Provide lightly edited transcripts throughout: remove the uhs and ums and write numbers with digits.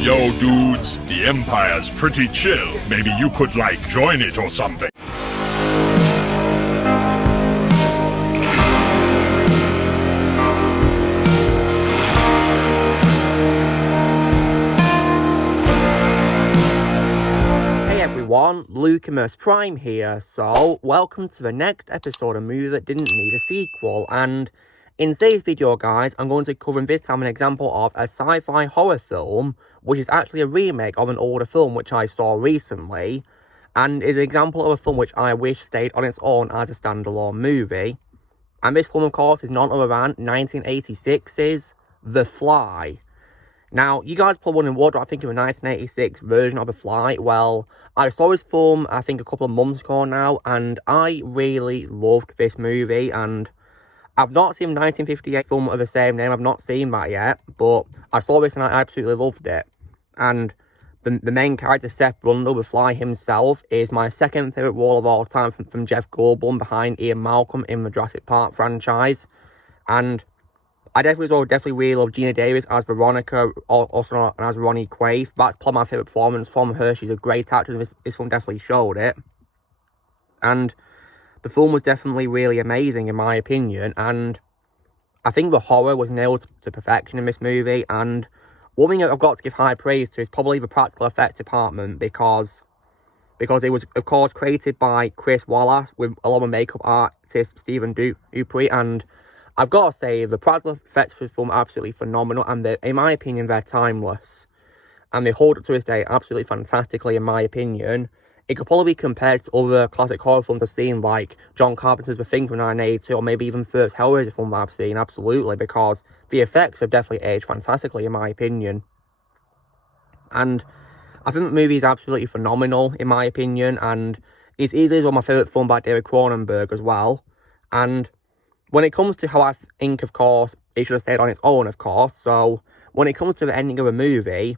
Yo, dudes, the Empire's pretty chill. Maybe you could, like, join it or something. Hey everyone, Lucamus Prime here. So, welcome to the next episode of a movie that didn't need a sequel. And in today's video, guys, I'm going to cover this time an example of a sci-fi horror film, which is actually a remake of an older film which I saw recently, and is an example of a film which I wish stayed on its own as a standalone movie. And this film, of course, is none other than 1986's The Fly. Now, you guys probably wondering, what do I think of a 1986 version of The Fly? Well, I saw this film, I think, a couple of months ago now, and I really loved this movie, and I've not seen the 1958 film of the same name, I've not seen that yet, but I saw this and I absolutely loved it. And the main character, Seth Brundle, the Fly himself, is my second favourite role of all time from Jeff Goldblum, behind Ian Malcolm in the Jurassic Park franchise. And I definitely really love Gina Davis as Veronica, also known as Ronnie Quaife. That's probably my favourite performance from her. She's a great actress, and this one definitely showed it. And the film was definitely really amazing, in my opinion, and I think the horror was nailed to perfection in this movie. And one thing I've got to give high praise to is probably the practical effects department, because it was, of course, created by Chris Wallace, with along with makeup artist Stephen Dupree, and I've got to say, the practical effects for the film are absolutely phenomenal, and in my opinion, they're timeless. And they hold up to this day absolutely fantastically, in my opinion. It could probably be compared to other classic horror films I've seen, like John Carpenter's The Thing from 1982, or maybe even first Hellraiser film that I've seen, absolutely, because the effects have definitely aged fantastically, in my opinion. And I think the movie is absolutely phenomenal, in my opinion, and it's easily one of my favourite films by David Cronenberg as well. And when it comes to how I think, of course, it should have stayed on its own, of course. So, when it comes to the ending of a movie,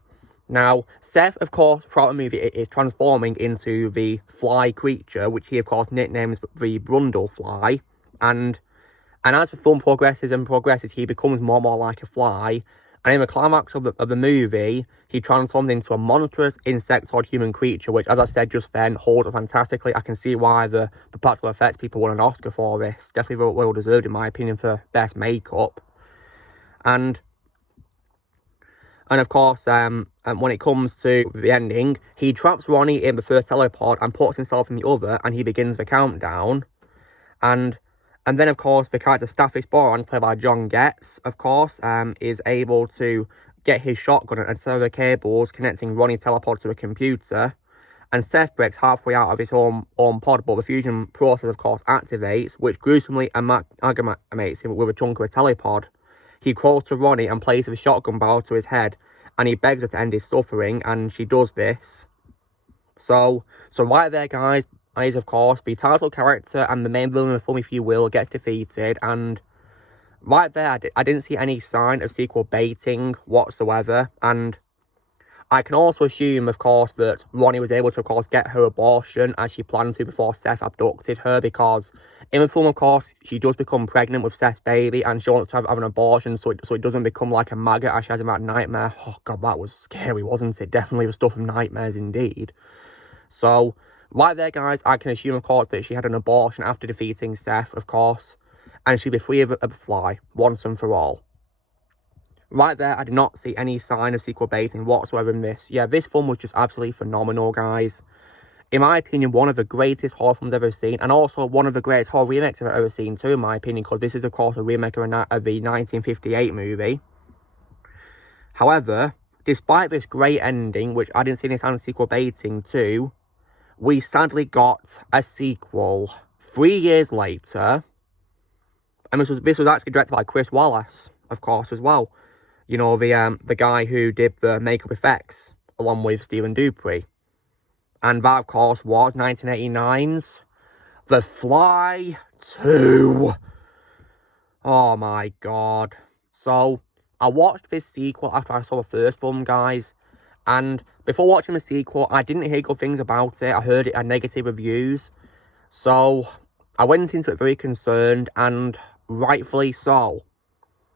now, Seth, of course, throughout the movie, is transforming into the fly creature, which he, of course, nicknames the Brundle Fly. And as the film progresses, he becomes more and more like a fly. And in the climax of the movie, he transforms into a monstrous insectoid human creature, which, as I said just then, holds up fantastically. I can see why the practical effects people won an Oscar for this. Definitely well deserved, in my opinion, for best makeup. And of course, when it comes to the ending, he traps Ronnie in the first telepod and puts himself in the other, and he begins the countdown. And then, of course, the character Stathis Borans, played by John Getz, of course, is able to get his shotgun and sever the cables connecting Ronnie's telepod to a computer. And Seth breaks halfway out of his own pod, but the fusion process, of course, activates, which gruesomely amalgamates him with a chunk of a telepod. He crawls to Ronnie and places the shotgun barrel to his head, and he begs her to end his suffering, and she does this. So right there, guys, is, of course, the title character and the main villain of the film, if you will, gets defeated, and right there, I didn't see any sign of sequel baiting whatsoever, and I can also assume, of course, that Ronnie was able to, of course, get her abortion as she planned to before Seth abducted her, because in the film, of course, she does become pregnant with Seth's baby, and she wants to have an abortion so it doesn't become like a maggot as she has in that nightmare. Oh, God, that was scary, wasn't it? Definitely the stuff of nightmares, indeed. So, right there, guys, I can assume, of course, that she had an abortion after defeating Seth, of course, and she'd be free of the fly, once and for all. Right there, I did not see any sign of sequel baiting whatsoever in this. Yeah, this film was just absolutely phenomenal, guys. In my opinion, one of the greatest horror films I've ever seen, and also one of the greatest horror remakes I've ever seen too, in my opinion, because this is, of course, a remake of the 1958 movie. However, despite this great ending, which I didn't see any sign of sequel baiting to, we sadly got a sequel 3 years later, and this was actually directed by Chris Wallace, of course, as well. You know, the guy who did the makeup effects, along with Stephen Dupree. And that, of course, was 1989's The Fly 2. Oh, my God. So, I watched this sequel after I saw the first film, guys. And before watching the sequel, I didn't hear good things about it. I heard it had negative reviews. So, I went into it very concerned, and rightfully so.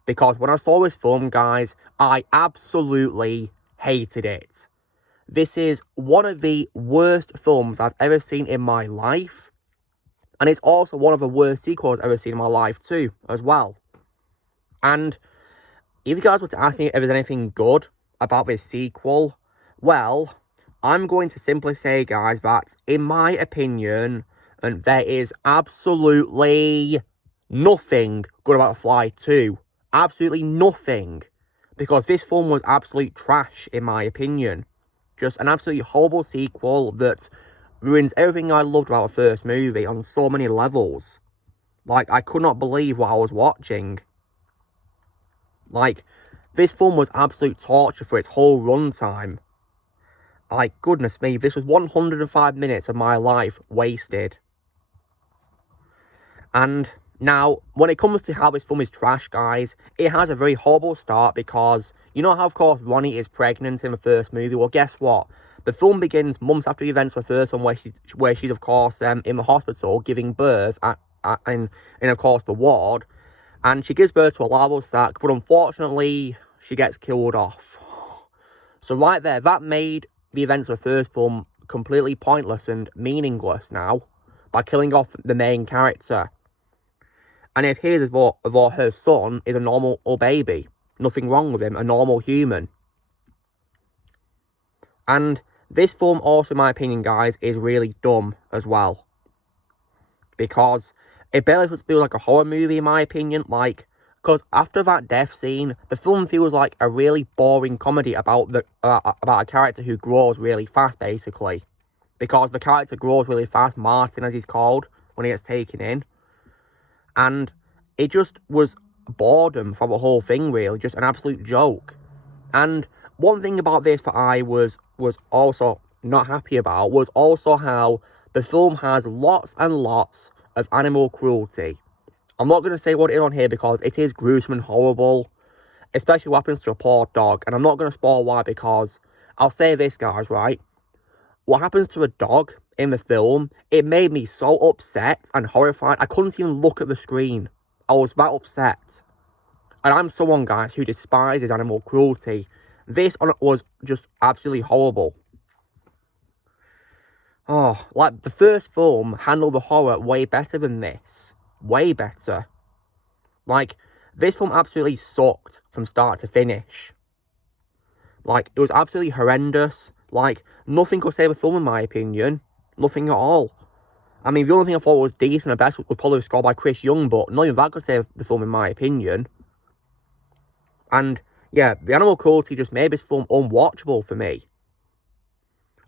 Because when I saw this film, guys, I absolutely hated it. This is one of the worst films I've ever seen in my life. And it's also one of the worst sequels I've ever seen in my life too, as well. And if you guys were to ask me if there's anything good about this sequel, well, I'm going to simply say, guys, that in my opinion, and there is absolutely nothing good about Fly 2. Absolutely nothing. Because this film was absolute trash, in my opinion. Just an absolutely horrible sequel that ruins everything I loved about the first movie on so many levels. Like, I could not believe what I was watching. Like, this film was absolute torture for its whole runtime. Like, goodness me, this was 105 minutes of my life wasted. And now, when it comes to how this film is trash, guys, it has a very horrible start because, you know how, of course, Ronnie is pregnant in the first movie? Well, guess what? The film begins months after the events of the first one, where she's, of course, in the hospital giving birth in, of course, the ward. And she gives birth to a larval sac, but unfortunately, she gets killed off. So right there, that made the events of the first film completely pointless and meaningless now, by killing off the main character. And it appears as though her son is a normal baby. Nothing wrong with him, a normal human. And this film also, in my opinion, guys, is really dumb as well. Because it barely feels like a horror movie, in my opinion. Like, because after that death scene, the film feels like a really boring comedy about a character who grows really fast, basically. Because the character grows really fast, Martin, as he's called, when he gets taken in. And it just was boredom for the whole thing, really. Just an absolute joke. And one thing about this that I was also not happy about was also how the film has lots and lots of animal cruelty. I'm not going to say what it is on here because it is gruesome and horrible. Especially what happens to a poor dog. And I'm not going to spoil why, because I'll say this, guys, right? What happens to a dog in the film, it made me so upset and horrified. I couldn't even look at the screen. I was that upset. And I'm someone, guys, who despises animal cruelty. This was just absolutely horrible. Oh, like, the first film handled the horror way better than this. Way better. Like, this film absolutely sucked from start to finish. Like, it was absolutely horrendous. Like, nothing could save the film, in my opinion. Nothing at all. I mean, the only thing I thought was decent and best was probably scored by Chris Young, but not even that could save the film, in my opinion. And, yeah, the animal cruelty just made this film unwatchable for me.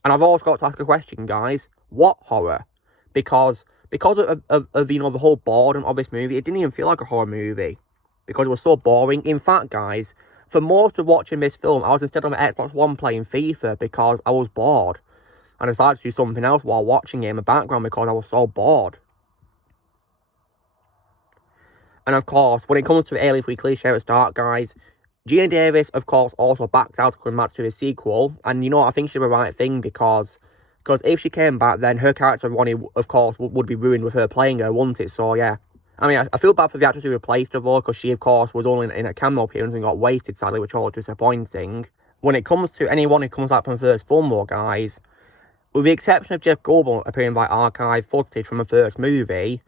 And I've also got to ask a question, guys. What horror? Because of you know, the whole boredom of this movie, it didn't even feel like a horror movie. Because it was so boring. In fact, guys, for most of watching this film, I was instead on my Xbox One playing FIFA because I was bored. And I decided to do something else while watching it in the background because I was so bored. And of course, when it comes to Alien 3 cliche at the start, guys, Gina Davis, of course, also backed out of coming back to the sequel. And you know what, I think she did the right thing because if she came back, then her character, Ronnie, of course, would be ruined with her playing her, wouldn't it? So, yeah. I mean, I feel bad for the actress who replaced her, though, because she, of course, was only in a cameo appearance and got wasted, sadly, which was disappointing. When it comes to anyone who comes back from the first film, though, guys, with the exception of Jeff Goldblum appearing by archive footage from the first movie,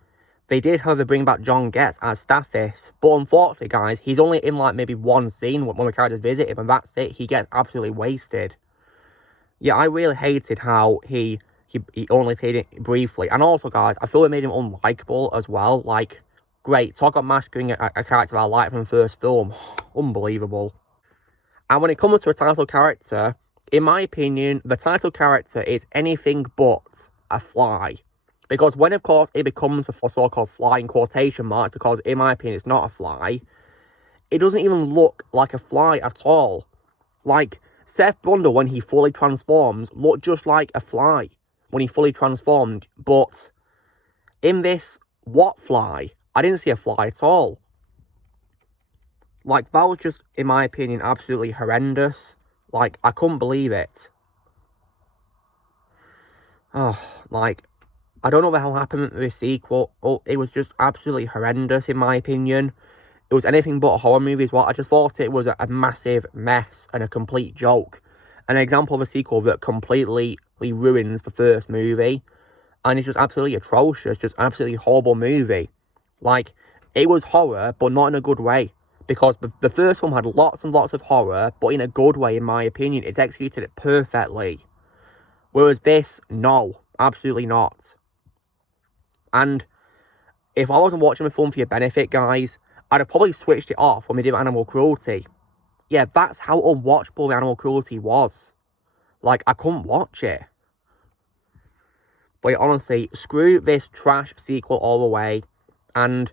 they did, however, bring back John Getz as Stathis. But unfortunately, guys, he's only in, like, maybe one scene when the characters visit him, and that's it. He gets absolutely wasted. Yeah, I really hated how he only played it briefly. And also, guys, I feel it made him unlikable as well. Like, great, talk about masquerading a character I liked from the first film. Unbelievable. And when it comes to a title character, in my opinion, the title character is anything but a fly. Because when, of course, it becomes the so-called fly in quotation marks, because in my opinion, it's not a fly, it doesn't even look like a fly at all. Like, Seth Brundle, when he fully transforms, looked just like a fly when he fully transformed. But in this, what fly? I didn't see a fly at all. Like, that was just, in my opinion, absolutely horrendous. Like, I couldn't believe it. Oh, like, I don't know what the hell happened to this sequel. Oh, it was just absolutely horrendous, in my opinion. It was anything but a horror movie as well. I just thought it was a massive mess and a complete joke. an example of a sequel that completely ruins the first movie. And it's just absolutely atrocious, just an absolutely horrible movie. Like, it was horror, but not in a good way. Because the first one had lots and lots of horror, but in a good way, in my opinion. It's executed it perfectly. Whereas this, no. Absolutely not. And if I wasn't watching the film for your benefit, guys, I'd have probably switched it off when we did animal cruelty. Yeah, that's how unwatchable the animal cruelty was. Like, I couldn't watch it. But honestly, screw this trash sequel all the way. And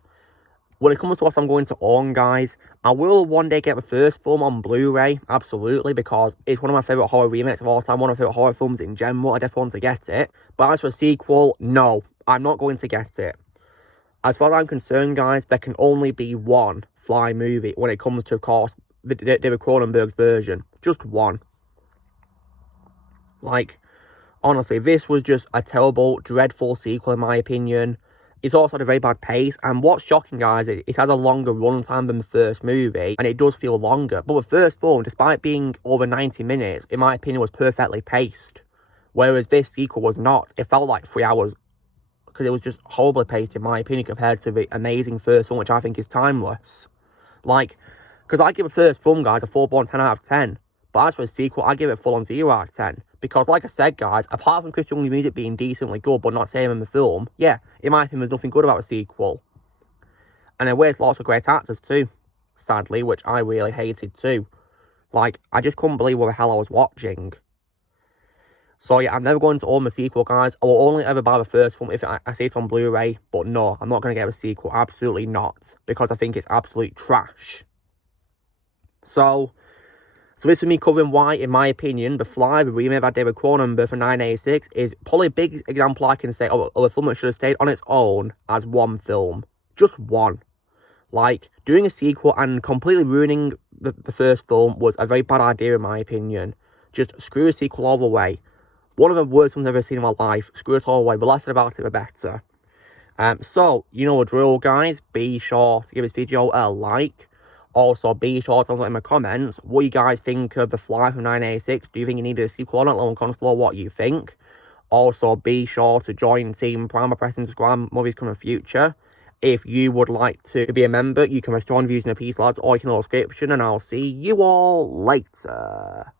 when it comes to what I'm going to own, guys, I will one day get the first film on Blu-ray, absolutely, because it's one of my favourite horror remakes of all time, one of my favourite horror films in general. I definitely want to get it. But as for a sequel, no, I'm not going to get it. As far as I'm concerned, guys, there can only be one Fly movie when it comes to, of course, David Cronenberg's version. Just one. Like, honestly, this was just a terrible, dreadful sequel, in my opinion. It's also at a very bad pace, and what's shocking, guys, it has a longer runtime than the first movie, and it does feel longer. But the first film, despite being over 90 minutes, in my opinion, was perfectly paced. Whereas this sequel was not. It felt like 3 hours, because it was just horribly paced, in my opinion, compared to the amazing first film, which I think is timeless. Like, because I give the first film, guys, a 4.10 out of 10. But as for the sequel, I give it full on 0 out of 10. Because, like I said, guys, apart from Chris Young's music being decently good, but not same in the film, yeah, in my opinion, there's nothing good about the sequel. And it wastes lots of great actors too, sadly, which I really hated too. Like, I just couldn't believe what the hell I was watching. So, yeah, I'm never going to own the sequel, guys. I will only ever buy the first film if I see it on Blu-ray. But no, I'm not going to get a sequel. Absolutely not. Because I think it's absolute trash. So this is me covering why, in my opinion, The Fly, the remake by David Cronenberg from 1986, is probably a big example I can say of a film that should have stayed on its own as one film. Just one. Like, doing a sequel and completely ruining the first film was a very bad idea, in my opinion. Just screw a sequel all the way. One of the worst films I've ever seen in my life. Screw it all the way. The less said about it, the better. So, you know the drill, guys. Be sure to give this video a like. Also, be sure to tell us in the comments what you guys think of The Fly from 1986. Do you think you needed a sequel or not? Let me comment below what you think. Also, be sure to join Team Prime by pressing subscribe. Movies come in the future. If you would like to be a member, you can join views in the piece, lads, or you can leave a description, and I'll see you all later.